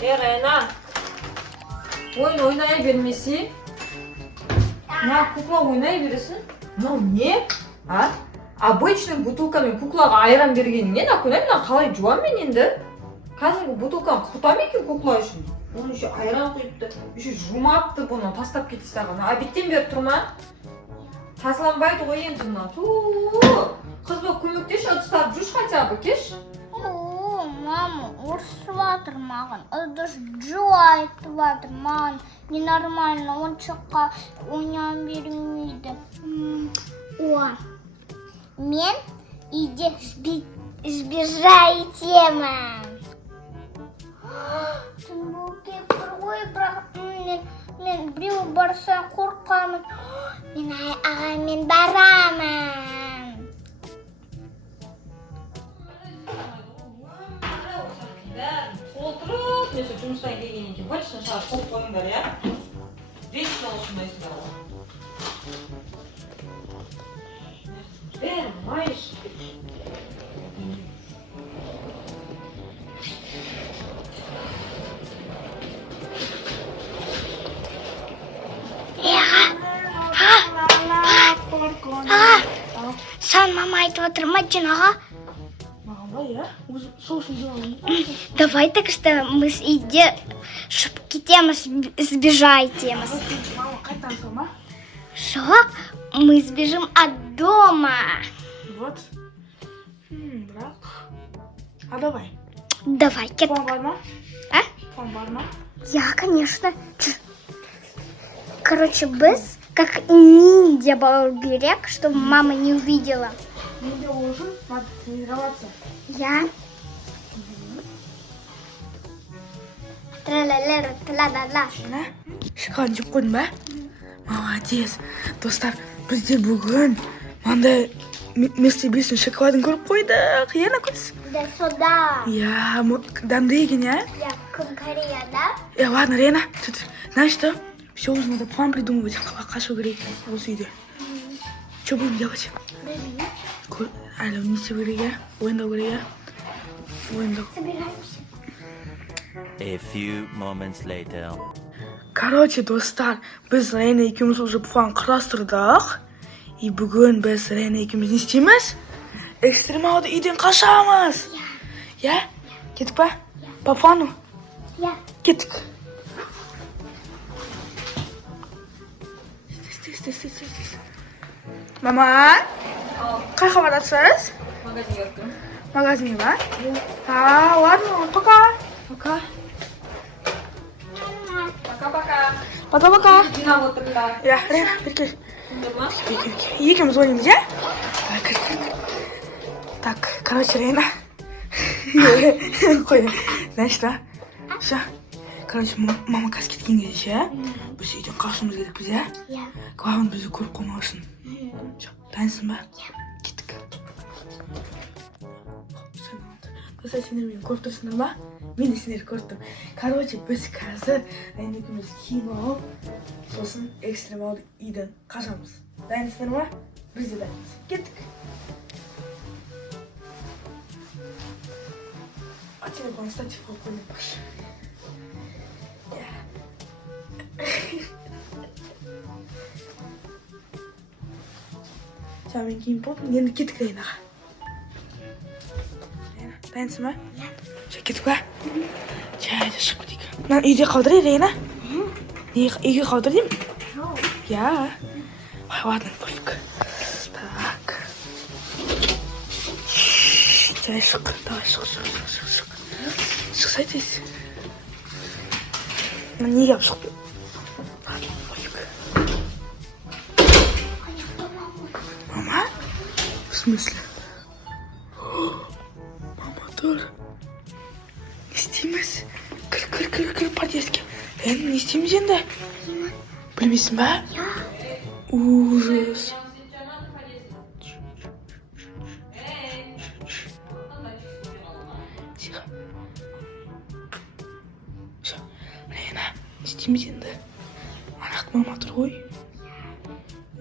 Reyna. Oyun oynayabilirsin. Ya kukla oynayabilirsin. Ne? Ha? Обычный бутылкамен куклаға айран бергеніңнен акуна мен қалай жуам мен енді? Кәдімгі бутылканы құртам екен кукла үшін. Оны еще айран құйыпты, еще жумапты бұны, тастап кетті саған. Обедтен бері тұрма? Тазаланбайды ғой енді мына. Қыз болып көмектеші, ыдыстарды жуш хотя бы, кеш. Мама, ұрысып жатыр маған. Ыдыс жу айтып жатыр маған. Ненормально, ойыншыққа ойнай бермейді. Мен үйде сбежай темам. Бұл кепір ғой, бірақ мен біреу барса қорқамын. Мен ағамен барамын. Отырып, неше жұмыстан келгеннен кейін бөлшін шығарып қойып қойыңдар, я? Вечно осындайсыңдар ғой. Маиш. Сан мама айтып отыр ма жаңаға? Маған ба, я? Сосын жауын. Давай так что мы идем, кетеміз, сбежайтеміз. Мама, қайтан сома? Жоқ, мы сбежим от дома. Вот. Бірақ. А давай. Давай, кет. План бар ма? А? План бар ма? Я, конечно. Короче, біз как ниндзя берег, чтобы мама не увидела. Ниндзя уже надо тренироваться. Я. Тра-ла-ла, тра-ла-ла. Шыққан жеп қойдың ба? Молодец. Достар, біздер бүгін маңдай мистер Бистің шоколадын көріп қойдық. Ена көз? Да сюда. Я, дәмді екен, я? Я Корея, да? Ладно, Рена, знаешь что? Все уже надо план придумывать. Қашу керек осы үйде. Что будем делать? Әлі не істеу керек, я? Ойындау керек, я? Ойындау. Собираемся. A few moments later. Короче, достар, біз Рена екеуміз уже план құрастырдық. И бүгін біз Рена екеуміз не істейміз? Экстремалды үйден қашамыз. Я? Кеттік па? По плану? Я. Кеттік. Мама, қайқа барасыз? Магазинге өттім. Магазинге ба? Ладно, пока. Пока. Пока-пока. Пока-пока. Жинап отырыңдар. Я, Рена, бері Түсіндір ма? Екеуміз ойнаймыз, я? Так, короче, Рена. Қой, знаешь что? Все. Короче, мама қазір кеткен кезде ше, біз үйден қашуымыз керекпіз, я? Я. Главное, бізді көріп қоймасын. Дайынсың ба? Кеттік. Достар, сендер мені көріп тұрсыңдар ма? Мен де сендерді көріп тұрмын. Короче, біз қазір Рена екеуміз киініп алып, сосын экстремалды үйден қашамыз. Дайынсыңдар ма? Біз де дайынбыз. Кеттік. А телефон статив қойып қоймайықшы. Жаңа мен киініп болдым, енді кеттік Ренаға. Дайынсың ба? Жаңа кеттік ба? Жаңа шығып кетейік. Мынаны үйде қалдыр, Рена. Үйге қалдыр деймін? Я. Ой, ладно, пофиг. Так. Давай шық, давай шық. Шықсай тез. Неге алып шықты? Ладно, пофиг. Мама? В смысле? Мама, тұр. Не істейміз? Кір подъездге. Не істейміз енді? Білмейсің ба? Ужас. Тихо. Все, Рена, не істейміз енді? Анақты мама тұр ғой.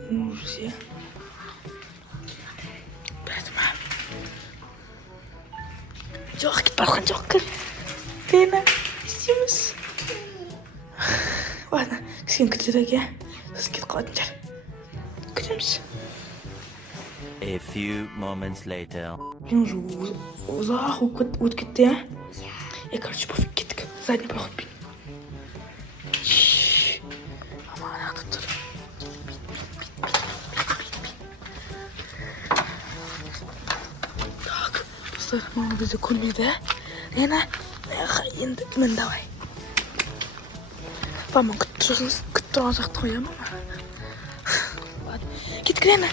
Ужас, я. Жоқ, кет барған жоқ, кір. Рена, İstiyoruz. Ладно, кішкене күтеді ке. Сосын кетіп қалатын шығар. Күтеміз. A few moments later. Блин, уже ұзақ өтіп кетті, я? Короче, пофиг, кеттік. Задний проход бейін. Аман атып тұр. Так, достар, мама бізді көрмеді. Лена, енді мін давай. Мама, күтіп тұрған жақты қоя, мама. Кеттік, Лена.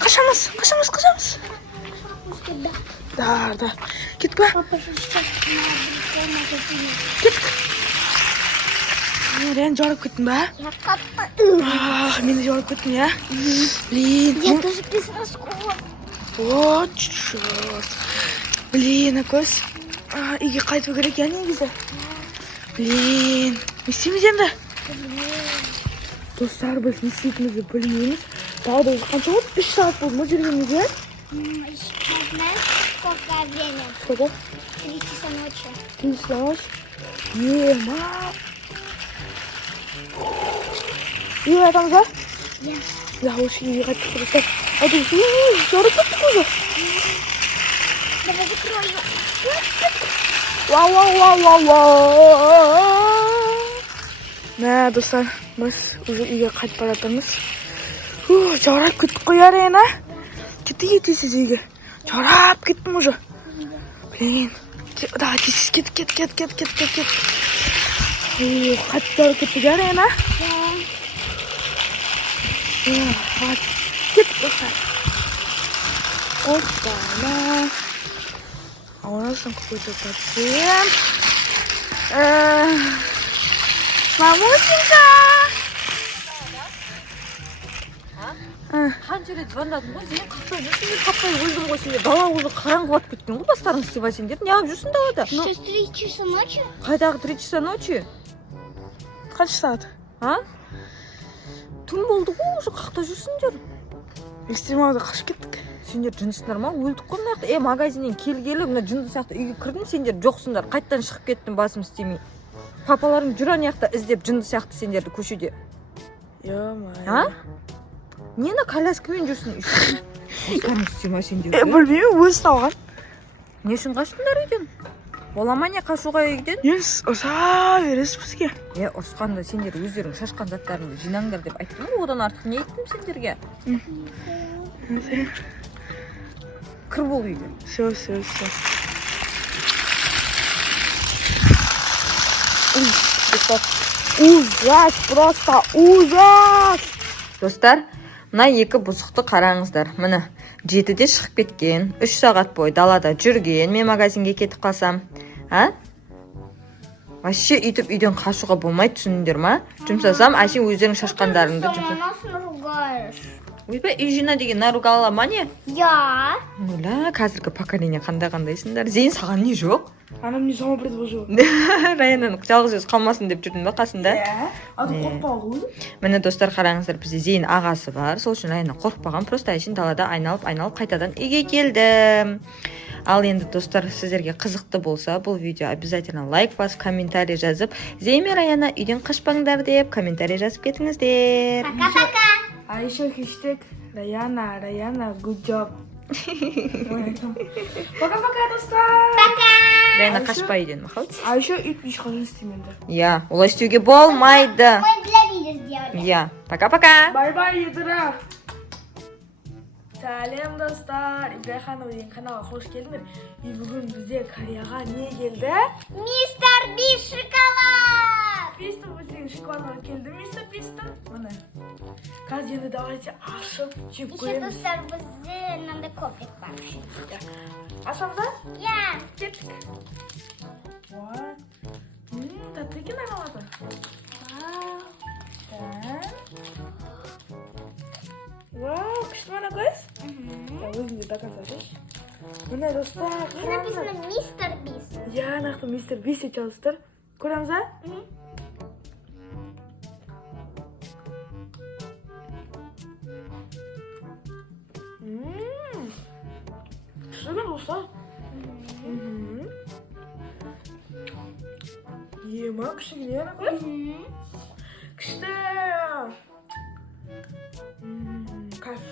Қашамыз. Да. Кеттік па? Папа же сейчас на магазине. Кеттік. Лена, жарып кеттің ба? Я папа. Мен де жарып кеттім, я? Блин. Я тоже без носков. О, черт. Блин, көз. Үйге қайту керек, я негізі. Блин. Не істейміз енді? Достар, біз не істейтінімізді білмейміз. Тағы да қанша болды? 3 сағат болды ма жүргенімізге? Знаешь, сколько время? Сколько? 3 часа ночи. 3 часа ночи? Ема. Үйге қайтамыз ба? Я. Да, осы үйге қайттық, достар. Айтыңыз, жарып кеттік уже. Давай закрою. Вау. Мә, достар, біз уже үйге қайтып бара жатырмыз. Жарап кеттік қой, Арена. Кетесіз үйге. Жарап кеттім уже. Блин. Да, тез кет. Қайтып жарап кеттік, Арена. Кеттік, достар. Опа-на. А у нас там какой-то пациент. Мамусенька! қанша рет звондадым ғой, сен қақпай жүрсің деп қақпай өлдім ғой, сендер дала уже қараңғы батып кеткен ғой, бастарыңды істеп сендер неғып жүрсің далада? Сейчас 3 часа ночи? Қайдағы 3 часа ночи? Қанша сағат? Түн болды ғой, уже қақта жүрсіңдер. Экстремалда қашып кеттік. Сендер жынысыңдар ма? Өлдік қой мына жақта. Магазиннен келгелі мына жынды сияқты үйге кірдім, сендер жоқсыңдар. Қайттан шығып кеттім, басым істемей. Папаларың жүр ана жақта іздеп жынды сияқты сендерді көшеде. Ё-моё. Нені коляскамен жүрсің? Қанша істема сендер? Білмеймін, өзі тауған. Не үшін қаштыңдар үйден? Бола ма не қашуға үйден? Ұрса бересіз бізге. Ұрысқанда сендер өздерің шашқан заттарыңды жинаңдар деп айттым ғой, одан артық не айттым сендерге? Кір бол үйге. Все. Ужас, просто ужас! Достар, мына екі бұзықты қараңыздар. Міне, 7-де шығып кеткен, 3 сағат бойы далада жүрген, мен магазинге кетіп қалсам. Вообще үйтіп үйден қашуға болмайды, түсіндіңдер ма? Жұмсасам, әшейін өздерің шашқандарыңды жұмсасам. Нас наругаешь. Ойбай, үй жина деген наругала ма не? Я. Оля, қазіргі поколение қандайсыңдар? Зейін, саған не жоқ? Она мне сама предложила. Раянаның жалғыз өзі қалмасын деп жүрдің ба қасында? Аты қорықпа ғой. Міне достар, қараңыздар, бізде Зейін ағасы бар. Сол үшін Раяна қорықпаған, просто әшейін далада айналып қайтадан үйге келді. Ал енді достар, сіздерге қызықты болса, бұл видео обязательно лайк басып, комментарий жазып, Зейін мен Раяна үйден қашпаңдар деп комментарий жазып кетіңіздер. Пока-пока. А еще хэштег Раяна, good job. Пока-пока, достар. Раяна қашпа үйден, мақал. А еще ит ешқашан істемеңдер. Иә, олай істеуге болмайды. Мы для видео сделали. Иә, пока-пока. Бай-бай, едіра. Сәлем, достар. Ибраханова деген каналға қош келдіңдер. И бүгін бізде Кореяға не келді? Мистер Бист шоколад. Пистон біздің шоколадға келді, мистер Пистон. Міне. Қазір енді давайте ашып жеп Еще көреміз. достар, бізде надо кофе вообще. Ашамыз ба? Я. Кеттік. Тәтті екен айналады. Вау, күшті ма көз? Өзінде до конца жеш. Міне достар. Здесь написано Мистер Бист. Я нақты мистер Бист жаздыр. Көреміз ба? Күшті екен достар. Ема кішігіне ана көз. Күшті. Кайф.